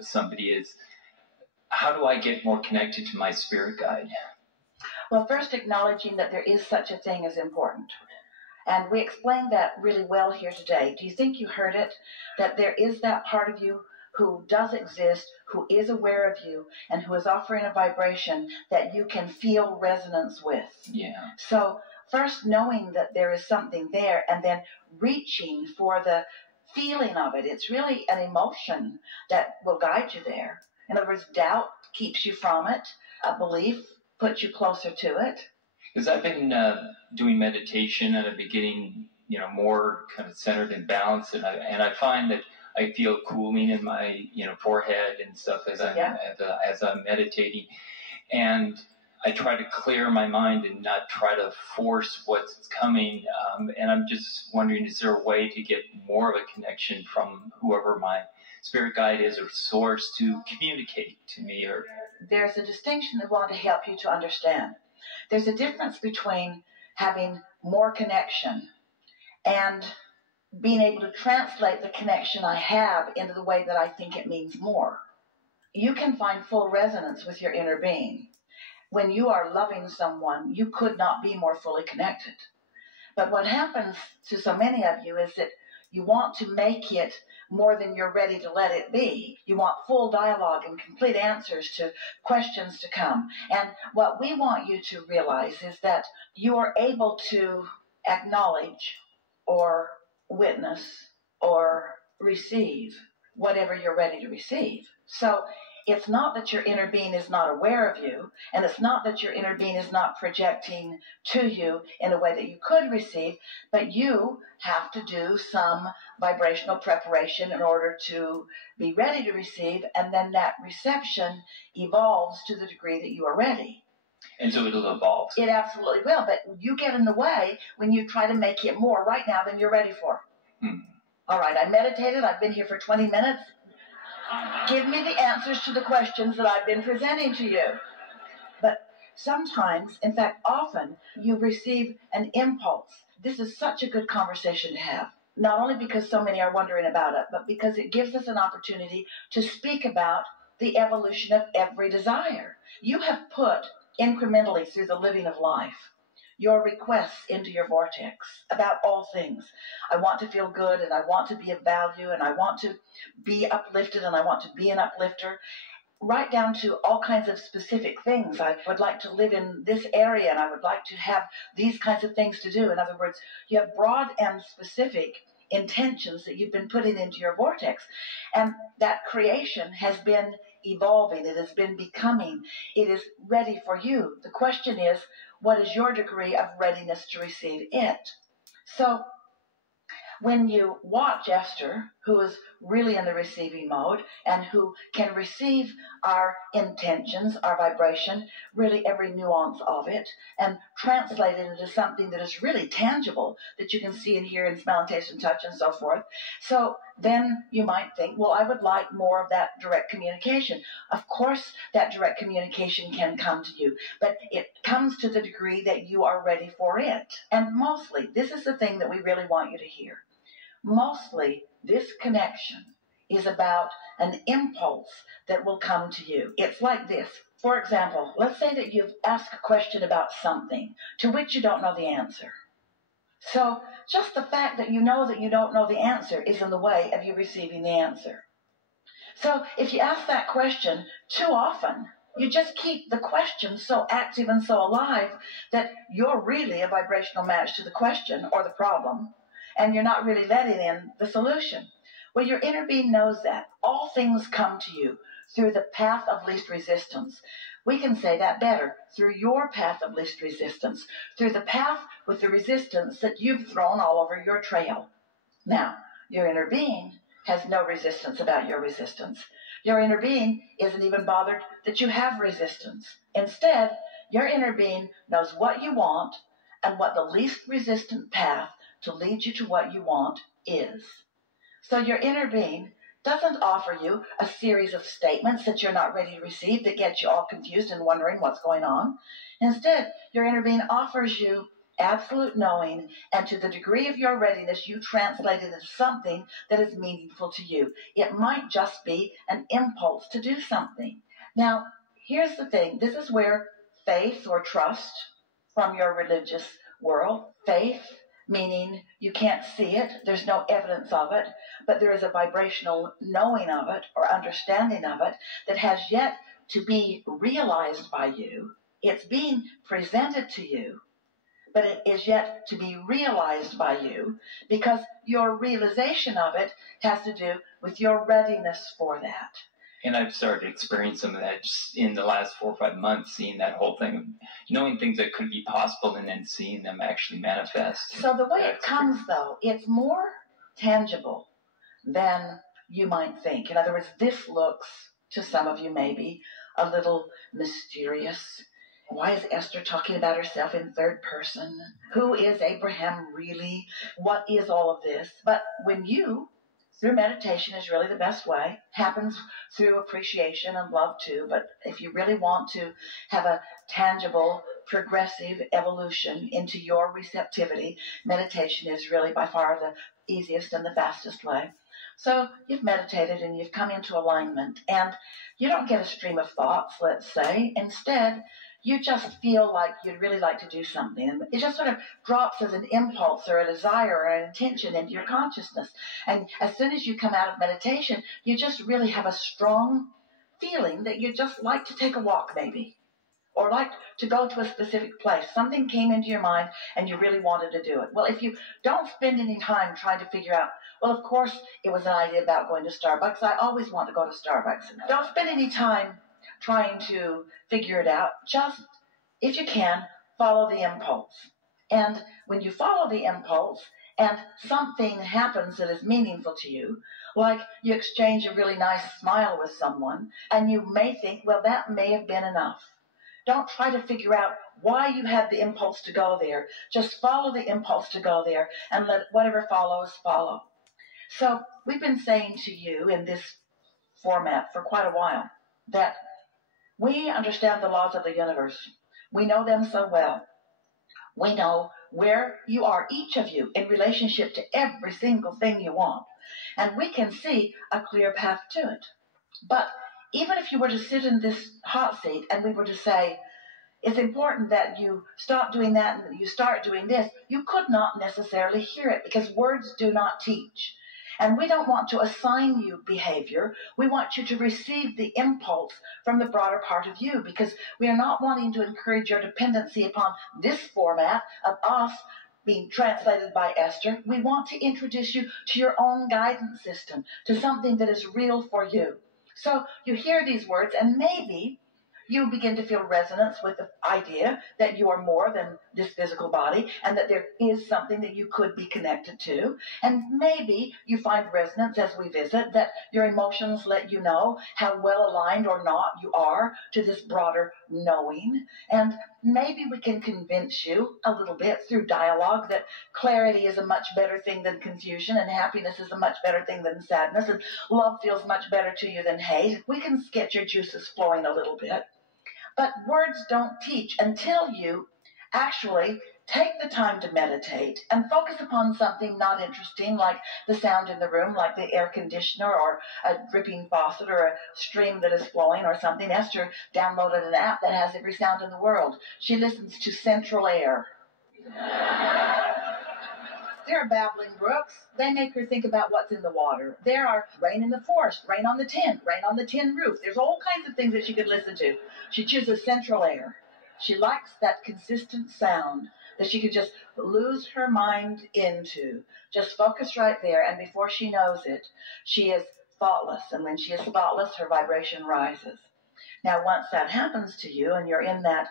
somebody is, how do I get more connected to my spirit guide? Well, first acknowledging that there is such a thing is important. And we explained that really well here today. Do you think you heard it? That there is that part of you who does exist, who is aware of you, and who is offering a vibration that you can feel resonance with. Yeah. So first knowing that there is something there, and then reaching for the feeling of it. It's really an emotion that will guide you there. In other words, doubt keeps you from it. A belief puts you closer to it. Because I've been doing meditation, and I've been getting, more kind of centered and balanced, and I find that I feel cooling in my, forehead and stuff as I'm meditating, and I try to clear my mind and not try to force what's coming. And I'm just wondering, is there a way to get more of a connection from whoever my spirit guide is or source to communicate to me? Or there's a distinction I want to help you to understand. There's a difference between having more connection and being able to translate the connection I have into the way that I think it means more. You can find full resonance with your inner being. When you are loving someone, you could not be more fully connected. But what happens to so many of you is that you want to make it more than you're ready to let it be. You want full dialogue and complete answers to questions to come. And what we want you to realize is that you are able to acknowledge or witness or receive whatever you're ready to receive. So it's not that your inner being is not aware of you, and it's not that your inner being is not projecting to you in a way that you could receive, but you have to do some vibrational preparation in order to be ready to receive, and then that reception evolves to the degree that you are ready. And so it'll evolve. It absolutely will, but you get in the way when you try to make it more right now than you're ready for. All right, I meditated, I've been here for 20 minutes. Give me the answers to the questions that I've been presenting to you. But sometimes, in fact, often, you receive an impulse. This is such a good conversation to have. Not only because so many are wondering about it, but because it gives us an opportunity to speak about the evolution of every desire. You have put incrementally through the living of life your requests into your vortex about all things. I want to feel good, and I want to be of value, and I want to be uplifted, and I want to be an uplifter, right down to all kinds of specific things. I would like to live in this area, and I would like to have these kinds of things to do. In other words, you have broad and specific intentions that you've been putting into your vortex, and that creation has been evolving. It has been becoming. It is ready for you. The question is, what is your degree of readiness to receive it? So when you watch Esther, who is really in the receiving mode and who can receive our intentions, our vibration, really every nuance of it, and translate it into something that is really tangible, that you can see and hear and smell and taste and touch and so forth. So then you might think, well, I would like more of that direct communication. Of course, that direct communication can come to you, but it comes to the degree that you are ready for it. And mostly, this is the thing that we really want you to hear. Mostly, this connection is about an impulse that will come to you. It's like this. For example, let's say that you've asked a question about something to which you don't know the answer. So just the fact that you don't know the answer is in the way of you receiving the answer. So if you ask that question too often, you just keep the question so active and so alive that you're really a vibrational match to the question or the problem, and you're not really letting in the solution. Well, your inner being knows that. All things come to you through the path of least resistance. We can say that better, through your path of least resistance, through the path with the resistance that you've thrown all over your trail. Now, your inner being has no resistance about your resistance. Your inner being isn't even bothered that you have resistance. Instead, your inner being knows what you want and what the least resistant path to lead you to what you want is. So your inner being doesn't offer you a series of statements that you're not ready to receive that get you all confused and wondering what's going on. Instead, your inner being offers you absolute knowing, and to the degree of your readiness, you translate it as something that is meaningful to you. It might just be an impulse to do something. Now, here's the thing. This is where faith or trust from your religious world, faith, meaning you can't see it, there's no evidence of it, but there is a vibrational knowing of it or understanding of it that has yet to be realized by you. It's being presented to you, but it is yet to be realized by you because your realization of it has to do with your readiness for that. And I've started to experience some of that just in the last 4 or 5 months, seeing that whole thing of knowing things that could be possible and then seeing them actually manifest. So the way it comes, though, it's more tangible than you might think. In other words, this looks, to some of you maybe, a little mysterious. Why is Esther talking about herself in third person? Who is Abraham really? What is all of this? But when you, through meditation is really the best way, happens through appreciation and love too, but if you really want to have a tangible, progressive evolution into your receptivity, meditation is really by far the easiest and the fastest way. So you've meditated and you've come into alignment, and you don't get a stream of thoughts, let's say. Instead, you just feel like you'd really like to do something. And it just sort of drops as an impulse or a desire or an intention into your consciousness. And as soon as you come out of meditation, you just really have a strong feeling that you'd just like to take a walk maybe, or like to go to a specific place. Something came into your mind and you really wanted to do it. Well, if you don't spend any time trying to figure out, well, of course, it was an idea about going to Starbucks. I always want to go to Starbucks. Don't spend any time trying to figure it out. Just, if you can, follow the impulse. And when you follow the impulse and something happens that is meaningful to you, like you exchange a really nice smile with someone, and you may think, well, that may have been enough. Don't try to figure out why you had the impulse to go there. Just follow the impulse to go there and let whatever follows follow. So we've been saying to you in this format for quite a while that we understand the laws of the universe. We know them so well. We know where you are, each of you, in relationship to every single thing you want. And we can see a clear path to it. But even if you were to sit in this hot seat and we were to say, it's important that you stop doing that and you start doing this, you could not necessarily hear it because words do not teach. And we don't want to assign you behavior. We want you to receive the impulse from the broader part of you, because we are not wanting to encourage your dependency upon this format of us being translated by Esther. We want to introduce you to your own guidance system, to something that is real for you. So you hear these words, and maybe you begin to feel resonance with the idea that you are more than this physical body and that there is something that you could be connected to. And maybe you find resonance as we visit, that your emotions let you know how well aligned or not you are to this broader knowing. And maybe we can convince you a little bit through dialogue that clarity is a much better thing than confusion, and happiness is a much better thing than sadness, and love feels much better to you than hate. We can get your juices flowing a little bit. But words don't teach until you actually take the time to meditate and focus upon something not interesting, like the sound in the room, like the air conditioner or a dripping faucet or a stream that is flowing or something. Esther downloaded an app that has every sound in the world. She listens to Central Air. There are babbling brooks. They make her think about what's in the water. There are rain in the forest, rain on the tent, rain on the tin roof. There's all kinds of things that she could listen to. She chooses Central Air. She likes that consistent sound that she could just lose her mind into. Just focus right there, and before she knows it, she is thoughtless. And when she is thoughtless, her vibration rises. Now, once that happens to you and you're in that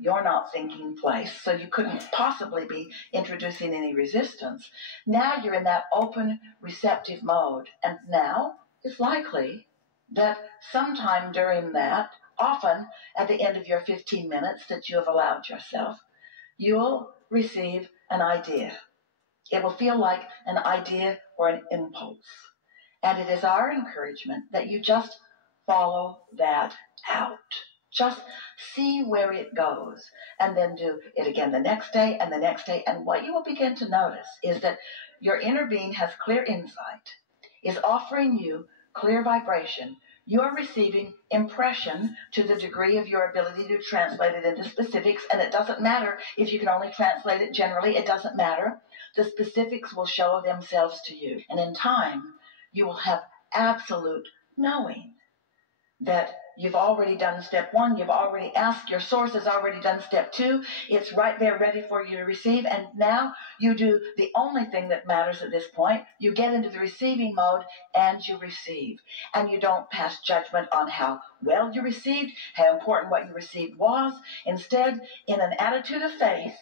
you're not thinking place, so you couldn't possibly be introducing any resistance. Now you're in that open, receptive mode. And now it's likely that sometime during that, often at the end of your 15 minutes that you have allowed yourself, you'll receive an idea. It will feel like an idea or an impulse. And it is our encouragement that you just follow that out. Just see where it goes, and then do it again the next day and the next day. And what you will begin to notice is that your inner being has clear insight, is offering you clear vibration. You are receiving impression to the degree of your ability to translate it into specifics, and it doesn't matter if you can only translate it generally. It doesn't matter. The specifics will show themselves to you, and in time, you will have absolute knowing that you've already done step one, you've already asked, your source has already done step two, it's right there ready for you to receive, and now you do the only thing that matters at this point. You get into the receiving mode and you receive. And you don't pass judgment on how well you received, how important what you received was. Instead, in an attitude of faith,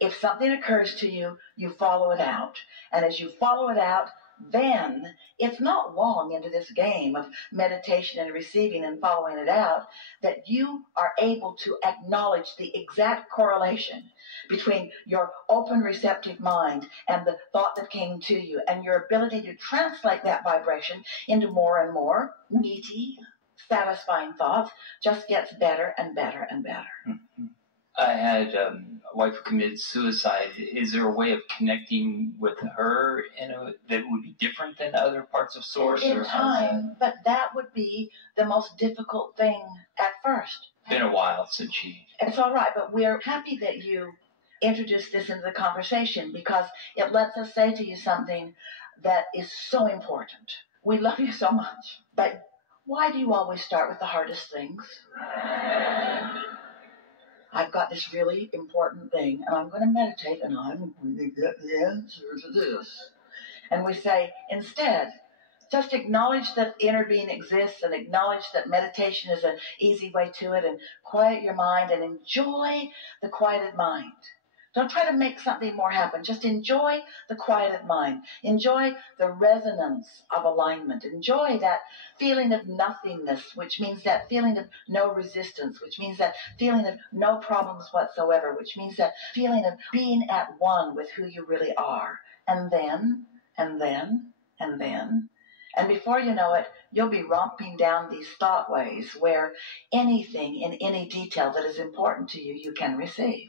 if something occurs to you, you follow it out. And as you follow it out, then it's not long into this game of meditation and receiving and following it out that you are able to acknowledge the exact correlation between your open receptive mind and the thought that came to you, and your ability to translate that vibration into more and more meaty, satisfying thoughts just gets better and better and better. Mm-hmm. I had a wife who committed suicide. Is there a way of connecting with her that would be different than other parts of Source? In time, but that would be the most difficult thing at first. It's been a while since she... It's all right, but we're happy that you introduced this into the conversation, because it lets us say to you something that is so important. We love you so much, but why do you always start with the hardest things? I've got this really important thing, and I'm going to meditate, and I'm going to get the answer to this. And we say, instead, just acknowledge that inner being exists, and acknowledge that meditation is an easy way to it, and quiet your mind and enjoy the quieted mind. Don't try to make something more happen. Just enjoy the quieted mind. Enjoy the resonance of alignment. Enjoy that feeling of nothingness, which means that feeling of no resistance, which means that feeling of no problems whatsoever, which means that feeling of being at one with who you really are. And then, and before you know it, you'll be romping down these thoughtways where anything in any detail that is important to you, you can receive.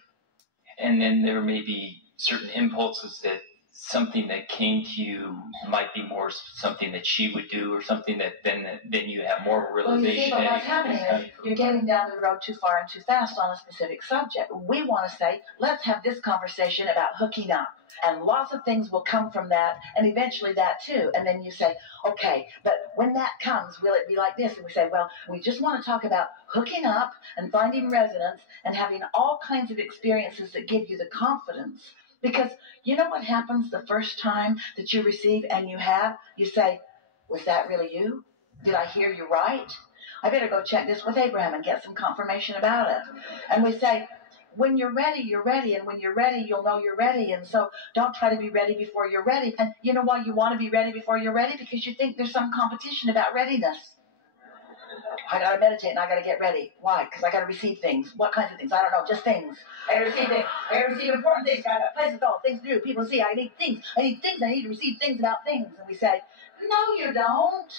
And then there may be certain impulses that something that came to you might be more something that she would do, or something that then you have more realization. Well, you see, but what's happening is you're getting down the road too far and too fast on a specific subject. We want to say, let's have this conversation about hooking up. And lots of things will come from that, and eventually that too. And then you say, okay, but when that comes, will it be like this? And we say, well, we just want to talk about hooking up and finding resonance and having all kinds of experiences that give you the confidence. Because you know what happens the first time that you receive and you say, was that really you? Did I hear you right? I better go check this with Abraham and get some confirmation about it. And we say, when you're ready, you're ready. And when you're ready, you'll know you're ready. And so don't try to be ready before you're ready. And you know why you want to be ready before you're ready? Because you think there's some competition about readiness. I got to meditate and I got to get ready. Why? Because I got to receive things. What kinds of things? I don't know. Just things. I got to receive things. I got to receive important things. I got places to go, things to do, people to see. I need things. I need things. I need to receive things about things. And we say, no, you don't.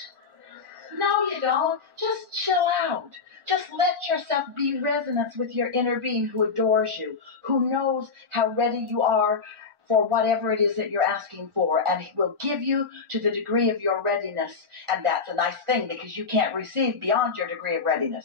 No, you don't. Just chill out. Just let yourself be in resonance with your inner being who adores you, who knows how ready you are for whatever it is that you're asking for, and he will give you to the degree of your readiness. And that's a nice thing, because you can't receive beyond your degree of readiness.